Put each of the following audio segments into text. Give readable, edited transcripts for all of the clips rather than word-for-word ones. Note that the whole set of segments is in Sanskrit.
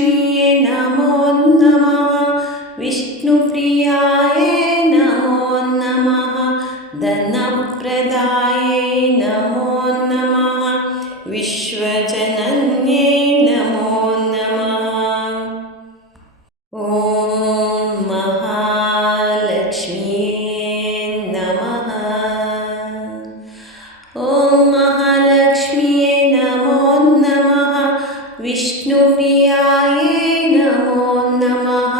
महालक्ष्म्यै नमो नमः। विष्णुप्रियायै नमो नमः। धनप्रदायै नमो नमः। विश्वजनन्यै नमो नमः। ॐ महालक्ष्म्यै नमः। ॐ महालक्ष्म्यै नमो नमः। विष्णुप्रियायै नमो नमः।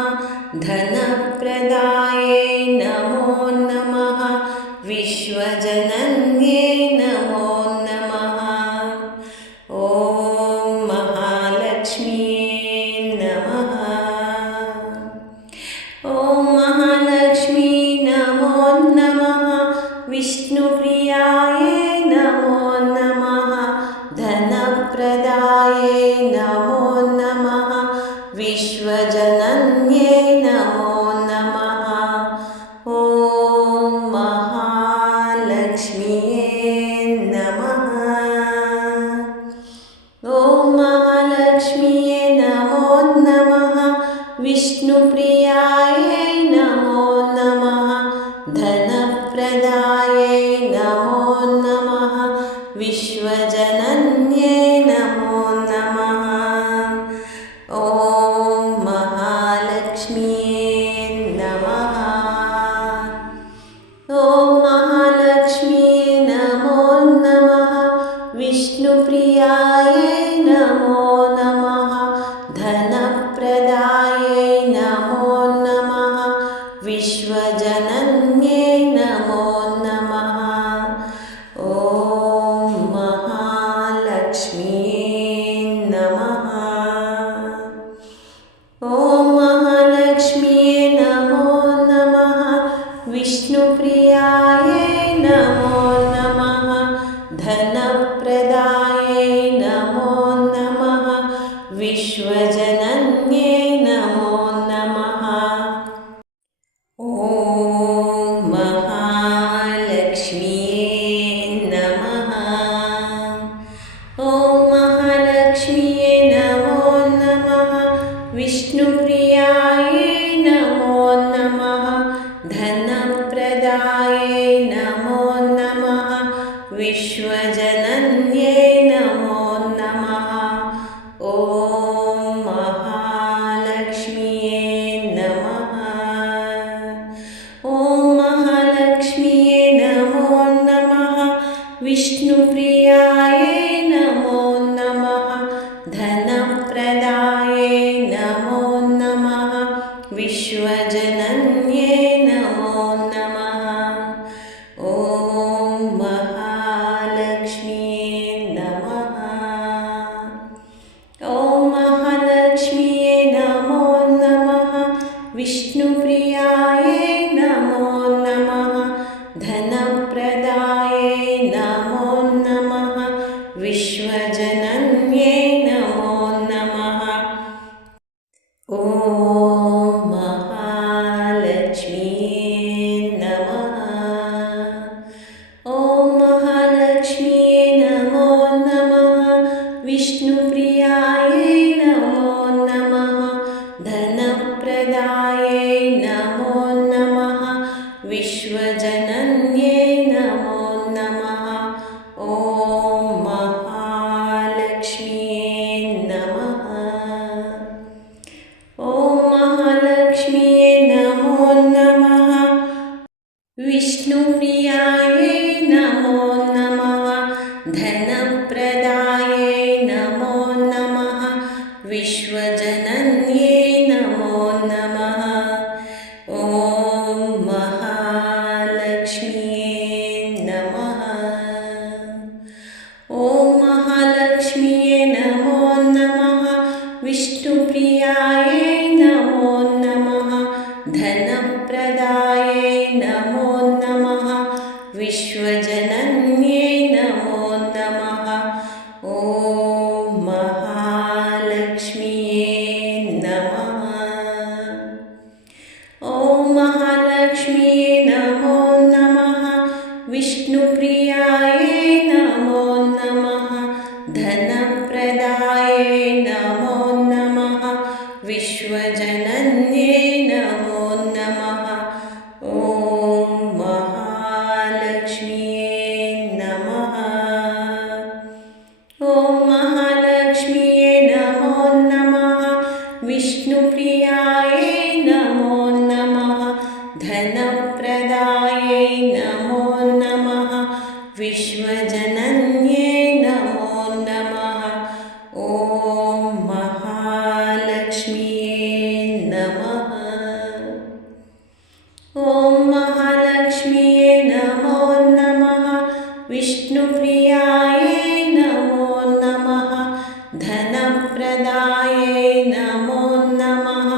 धनप्रदायै नमो नमः। विश्वजनन्यै नमो नमः। ॐ महालक्ष्म्यै नमः। ॐ महालक्ष्मी नमो नमः। विष्णुप्रियायै नमो नमः। धनप्रदायै नमो नमः। विश्वजनन्यै नमो नमः। ॐ महालक्ष्म्यै नमः। ॐ महालक्ष्म्यै नमो नमः। विष्णुप्रियायै नमो नमः। धनप्रदायै नमो नमः। विश्वजनन्यै नमो नमः। ॐ महालक्ष्म्यै नमः। ॐ महालक्ष्म्यै नमो नमः। विष्णुप्रियायै नमो नमः। धनप्रदायै नमो नमः। विश्वजनन्यै नमो नमः। ॐ महालक्ष्म्यै नमः। ॐ महालक्ष्म्यै नमो नमः। विष्णुप्रियायै नमो नमः। धनप्रदायै नमो नमः। विश्वजनन्यै नमो नमः। ॐ महालक्ष्म्यै नमः। ॐ महालक्ष्म्यै नमो नमः। विष्णुप्रियायै नमो नमः। धनप्रदायै नमो नमः। विश्वजनन्यै नमो नमः। ॐ महालक्ष्म्यै नमः। ॐ महालक्ष्म्यै नमो नमः। विष्णुप्रियायै नमो नमः। धनप्रदायै नमो नमः। विश्वजनन्यै नमो नमः। ॐ महालक्ष्म्यै नमः। ॐ महालक्ष्म्यै नमो नमः। विष्णुप्रियायै नमो नमः। धनप्रदायै नमो नमः। विश्वजनन्यै नमो नमः। ॐ महालक्ष्म्यै नमः। ॐ महालक्ष्म्यै नमो नमः। विष्णुप्रियायै नमो नमः। धनप्रदायै नमो नमः। विश्वजनन्यै नमो नमः। ॐ महालक्ष्म्यै नमः। ॐ महालक्ष्म्यै नमो नमः। विष्णुप्रियायै नमो नमः। धनप्रदायै नमो नमः। विश्वजनन्यै नमो नमः। ॐ महालक्ष्म्यै नमः। ॐ महालक्ष्म्यै नमो नमः। विष्णुप्रियायै नमो नमः। धनप्रदायै नमो नमः। विश्वजनन्यै नमो नमः। ॐ महालक्ष्म्यै नमः। ॐ महालक्ष्म्यै नमो नमः। विष्णुप्रियायै नमो नमः। धनप्रदायै नमो नमः। धनप्रदायै नमो नमः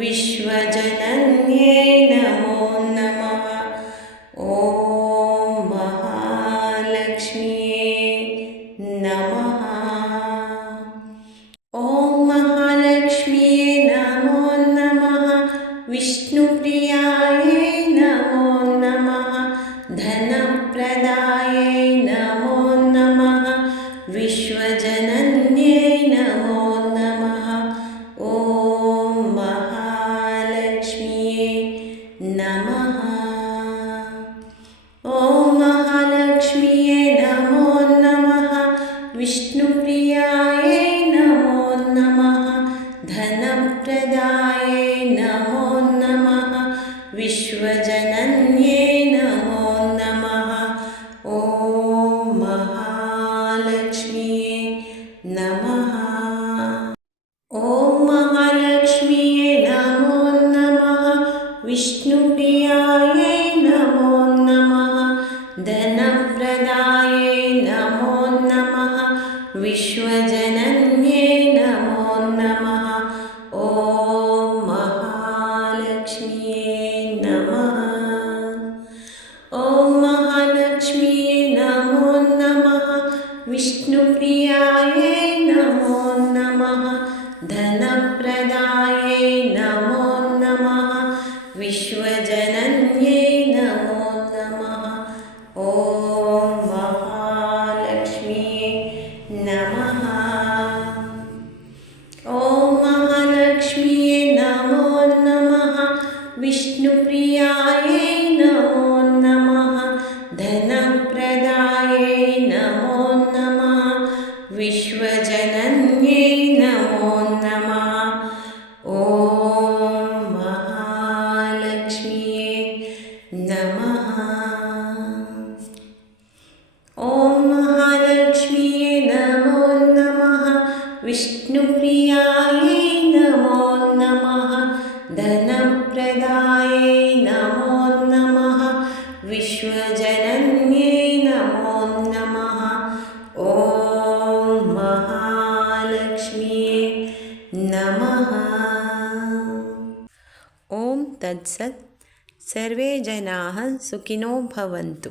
विश्वजनन्यै नमो नमः ॐ महालक्ष्म्यै नमः ॐ महालक्ष्म्यै नमो नमः विष्णुप्रियायै नमो नमः धनप्रदायै नमो नमः विश्वजनन्यै नमो नमः ॐ महालक्ष्म्यै नमः ॐ महालक्ष्म्यै नमो नमः विष्णुप्रियायै नमो नमः धनप्रदायै नमो नमः विश्वजनन्यै नमो नमः ॐ महालक्ष्म्यै नमः ॐ महालक्ष्म्यै नमो नमः विष्णुप्रियायै नमो नमः धनप्रदायै नमो नमः विश्वजनन्यै नमो नमः ॐ महालक्ष्म्यै नमः ॐ महालक्ष्म्यै नमो नमः विष्णुप्रियायै नमो नमः धनप्रदायै नमो नमः विश्वजनन्यै नमो नमः ॐ महालक्ष्म्यै नमः ॐ महालक्ष्म्यै नमो नमः विष्णुप्रियायै नमो नमः धनप्रदायै नमो नमः विश्वजनन्यै नमो नमः ॐ महालक्ष्म्यै नमः ॐ महालक्ष्म्यै नमो नमः विष्णुप्रियायै नमो नमः धनप्रदायै नमो नमः विश्वजनन्यै नमो नमः ॐ महालक्ष्म्यै नमः ॐ तत्सत् सर्वे जनाः सुखिनो भवन्तु।